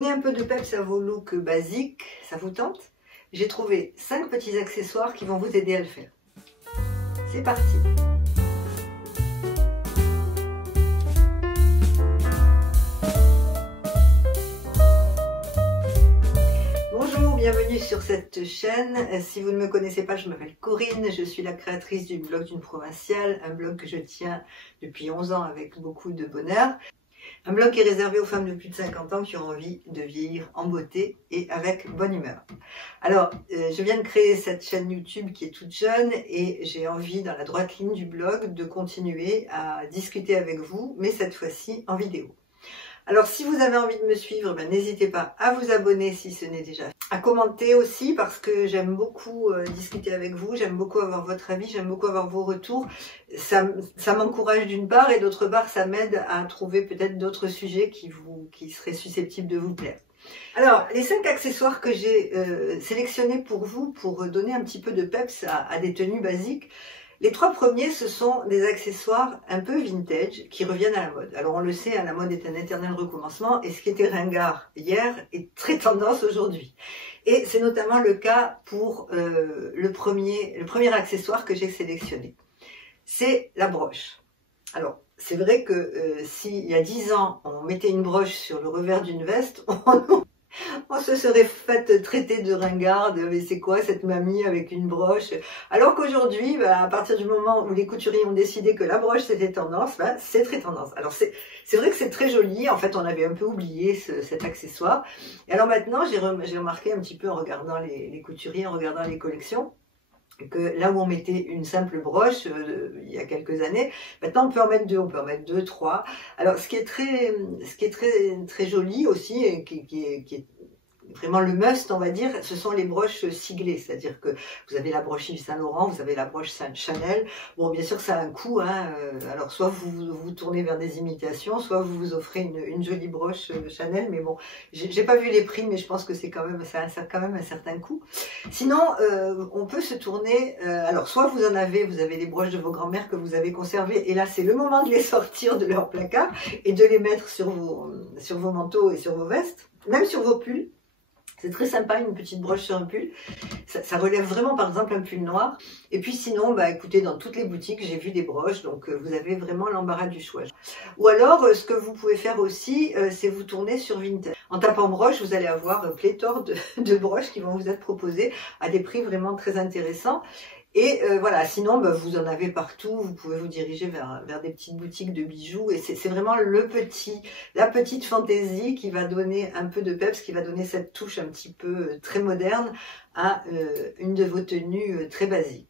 Donnez un peu de peps à vos looks basiques, ça vous tente? J'ai trouvé 5 petits accessoires qui vont vous aider à le faire. C'est parti! Bonjour, bienvenue sur cette chaîne. Si vous ne me connaissez pas, je m'appelle Corinne, je suis la créatrice du blog d'une provinciale, un blog que je tiens depuis 11 ans avec beaucoup de bonheur. Un blog qui est réservé aux femmes de plus de 50 ans qui ont envie de vieillir en beauté et avec bonne humeur. Alors, je viens de créer cette chaîne YouTube qui est toute jeune et j'ai envie, dans la droite ligne du blog, de continuer à discuter avec vous, mais cette fois-ci en vidéo. Alors, si vous avez envie de me suivre, n'hésitez pas à vous abonner si ce n'est déjà fait. À commenter aussi parce que j'aime beaucoup discuter avec vous, j'aime beaucoup avoir votre avis, j'aime beaucoup avoir vos retours. Ça m'encourage d'une part et d'autre part, ça m'aide à trouver peut-être d'autres sujets qui seraient susceptibles de vous plaire. Alors, les 5 accessoires que j'ai sélectionnés pour vous pour donner un petit peu de peps à des tenues basiques. Les 3 premiers, ce sont des accessoires un peu vintage qui reviennent à la mode. Alors on le sait, la mode est un éternel recommencement et ce qui était ringard hier est très tendance aujourd'hui. Et c'est notamment le cas pour le premier accessoire que j'ai sélectionné. C'est la broche. Alors, c'est vrai que s'il y a 10 ans, on mettait une broche sur le revers d'une veste, on se serait fait traiter de ringarde, mais c'est quoi cette mamie avec une broche? Alors qu'aujourd'hui, à partir du moment où les couturiers ont décidé que la broche c'était tendance, c'est très tendance. Alors c'est vrai que c'est très joli, en fait on avait un peu oublié cet accessoire. Et alors maintenant j'ai remarqué un petit peu en regardant les couturiers, en regardant les collections, que là où on mettait une simple broche il y a quelques années, maintenant on peut en mettre 2, on peut en mettre 2, 3. Alors ce qui est très joli aussi et qui est vraiment le must, on va dire, ce sont les broches siglées, c'est-à-dire que vous avez la broche Yves Saint Laurent, vous avez la broche Chanel. Bon, bien sûr, ça a un coût, hein. Alors soit vous tournez vers des imitations, soit vous vous offrez une jolie broche Chanel, mais bon, j'ai pas vu les prix, mais je pense que c'est quand même, ça a quand même un certain coût. Sinon, on peut se tourner, alors soit vous avez les broches de vos grands-mères que vous avez conservées, et là c'est le moment de les sortir de leur placard et de les mettre sur vos manteaux et sur vos vestes, même sur vos pulls. C'est très sympa, une petite broche sur un pull. Ça relève vraiment, par exemple, un pull noir. Et puis sinon, écoutez, dans toutes les boutiques, j'ai vu des broches. Donc, vous avez vraiment l'embarras du choix. Ou alors, ce que vous pouvez faire aussi, c'est vous tourner sur Vinted. En tapant broche, vous allez avoir pléthore de broches qui vont vous être proposées à des prix vraiment très intéressants. Et voilà, sinon vous en avez partout, vous pouvez vous diriger vers des petites boutiques de bijoux et c'est vraiment la petite fantaisie qui va donner un peu de peps, qui va donner cette touche un petit peu très moderne à une de vos tenues très basiques.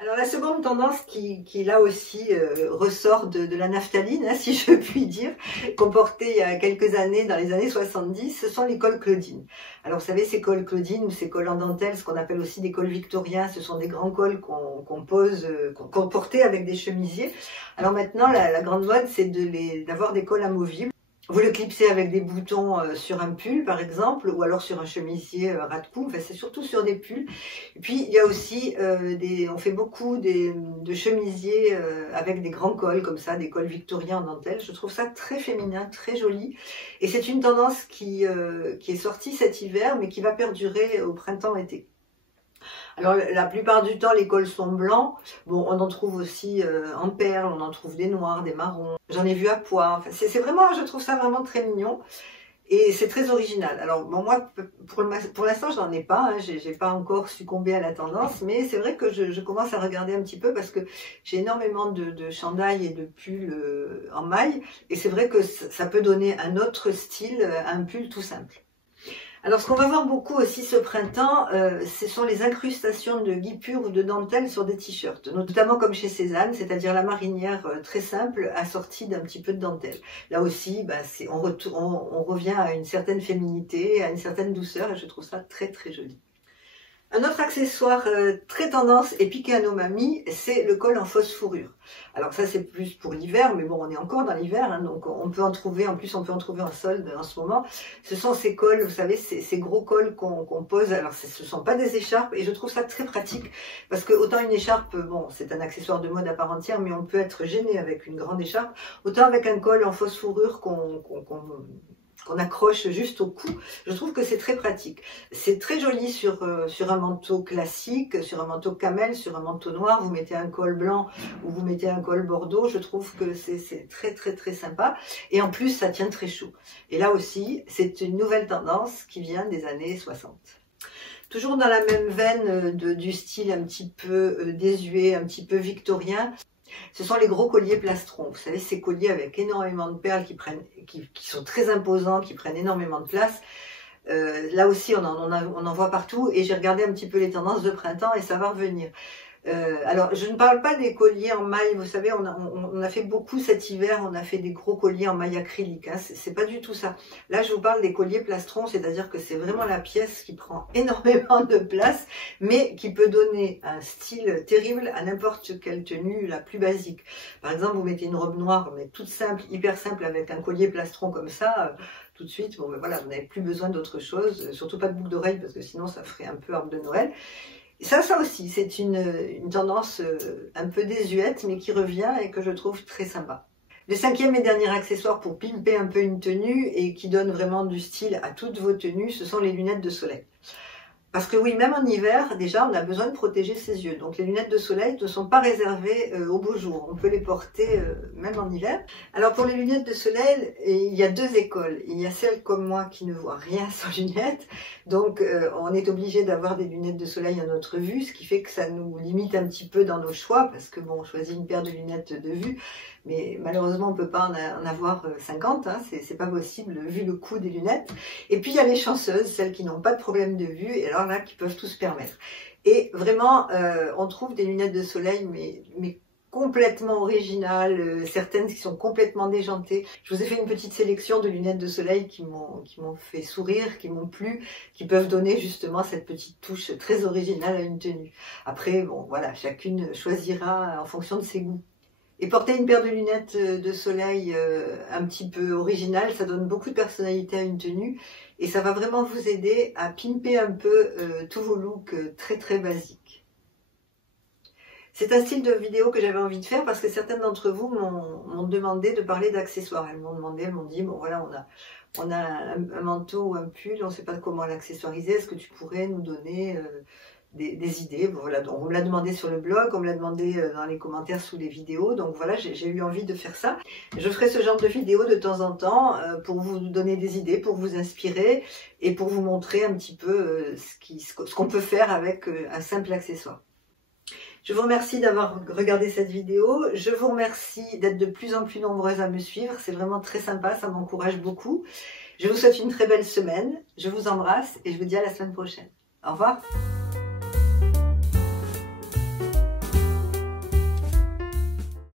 Alors la seconde tendance qui là aussi ressort de la naphtaline, hein, si je puis dire, qu'on portait il y a quelques années, dans les années 70, ce sont les cols Claudine. Alors vous savez, ces cols Claudine ou ces cols en dentelle, ce qu'on appelle aussi des cols victoriens, ce sont des grands cols qu'on portait avec des chemisiers. Alors maintenant, la grande mode, c'est d'avoir des cols amovibles. Vous le clipsez avec des boutons sur un pull par exemple, ou alors sur un chemisier ras de cou, enfin c'est surtout sur des pulls. Et puis il y a aussi, on fait beaucoup de chemisiers avec des grands cols comme ça, des cols victoriens en dentelle. Je trouve ça très féminin, très joli. Et c'est une tendance qui est sortie cet hiver, mais qui va perdurer au printemps-été. Alors la plupart du temps les cols sont blancs, bon on en trouve aussi en perles, on en trouve des noirs, des marrons, j'en ai vu à pois, enfin, c'est vraiment, je trouve ça vraiment très mignon et c'est très original. Alors bon, moi pour l'instant je n'en ai pas, hein, j'ai pas encore succombé à la tendance, mais c'est vrai que je commence à regarder un petit peu parce que j'ai énormément de chandails et de pulls en maille et c'est vrai que ça peut donner un autre style à un pull tout simple. Alors ce qu'on va voir beaucoup aussi ce printemps, ce sont les incrustations de guipure ou de dentelle sur des t-shirts, notamment comme chez Cézanne, c'est-à-dire la marinière très simple assortie d'un petit peu de dentelle. Là aussi, on revient à une certaine féminité, à une certaine douceur et je trouve ça très très joli. Un autre accessoire très tendance et piqué à nos mamies, c'est le col en fausse fourrure. Alors ça c'est plus pour l'hiver, mais bon on est encore dans l'hiver, hein, donc on peut en trouver, en plus on peut en trouver en solde en ce moment. Ce sont ces cols, vous savez, ces gros cols qu'on pose, alors ce ne sont pas des écharpes et je trouve ça très pratique parce que autant une écharpe, bon c'est un accessoire de mode à part entière, mais on peut être gêné avec une grande écharpe, autant avec un col en fausse fourrure qu'on accroche juste au cou. Je trouve que c'est très pratique. C'est très joli sur un manteau classique, sur un manteau camel, sur un manteau noir. Vous mettez un col blanc ou vous mettez un col bordeaux. Je trouve que c'est très sympa. Et en plus, ça tient très chaud. Et là aussi, c'est une nouvelle tendance qui vient des années 60. Toujours dans la même veine du style un petit peu désuet, un petit peu victorien. Ce sont les gros colliers plastrons. Vous savez, ces colliers avec énormément de perles qui sont très imposants, qui prennent énormément de place. Là aussi, on en voit partout. Et j'ai regardé un petit peu les tendances de printemps et ça va revenir. Alors, je ne parle pas des colliers en maille. Vous savez, on a fait beaucoup cet hiver. On a fait des gros colliers en maille acrylique. Hein, c'est pas du tout ça. Là, je vous parle des colliers plastrons, c'est-à-dire que c'est vraiment la pièce qui prend énormément de place, mais qui peut donner un style terrible à n'importe quelle tenue la plus basique. Par exemple, vous mettez une robe noire, mais toute simple, hyper simple, avec un collier plastron comme ça. Tout de suite, bon ben voilà, vous n'avez plus besoin d'autre chose. Surtout pas de boucle d'oreille parce que sinon, ça ferait un peu arbre de Noël. Ça aussi, c'est une tendance un peu désuète, mais qui revient et que je trouve très sympa. Le cinquième et dernier accessoire pour pimper un peu une tenue et qui donne vraiment du style à toutes vos tenues, ce sont les lunettes de soleil. Parce que oui, même en hiver, déjà, on a besoin de protéger ses yeux. Donc les lunettes de soleil ne sont pas réservées aux beaux jours. On peut les porter même en hiver. Alors pour les lunettes de soleil, il y a deux écoles. Il y a celles comme moi qui ne voient rien sans lunettes. Donc on est obligé d'avoir des lunettes de soleil à notre vue, ce qui fait que ça nous limite un petit peu dans nos choix. Parce que bon, on choisit une paire de lunettes de vue. Mais malheureusement, on ne peut pas en avoir 50, hein, c'est pas possible vu le coût des lunettes. Et puis il y a les chanceuses, celles qui n'ont pas de problème de vue, et alors là, qui peuvent tout se permettre. Et vraiment, on trouve des lunettes de soleil, mais complètement originales, certaines qui sont complètement déjantées. Je vous ai fait une petite sélection de lunettes de soleil qui m'ont fait sourire, qui m'ont plu, qui peuvent donner justement cette petite touche très originale à une tenue. Après, bon, voilà, chacune choisira en fonction de ses goûts. Et porter une paire de lunettes de soleil un petit peu originale, ça donne beaucoup de personnalité à une tenue et ça va vraiment vous aider à pimper un peu tous vos looks très basiques. C'est un style de vidéo que j'avais envie de faire parce que certaines d'entre vous m'ont demandé de parler d'accessoires. Elles m'ont dit, bon voilà, on a un manteau ou un pull, on ne sait pas comment l'accessoiriser, est-ce que tu pourrais nous donner des idées. Voilà, donc on me l'a demandé sur le blog, on me l'a demandé dans les commentaires sous les vidéos, donc voilà, j'ai eu envie de faire ça. Je ferai ce genre de vidéos de temps en temps pour vous donner des idées, pour vous inspirer et pour vous montrer un petit peu ce qu'on peut faire avec un simple accessoire. Je vous remercie d'avoir regardé cette vidéo, je vous remercie d'être de plus en plus nombreuses à me suivre, c'est vraiment très sympa, ça m'encourage beaucoup. Je vous souhaite une très belle semaine, je vous embrasse et je vous dis à la semaine prochaine. Au revoir.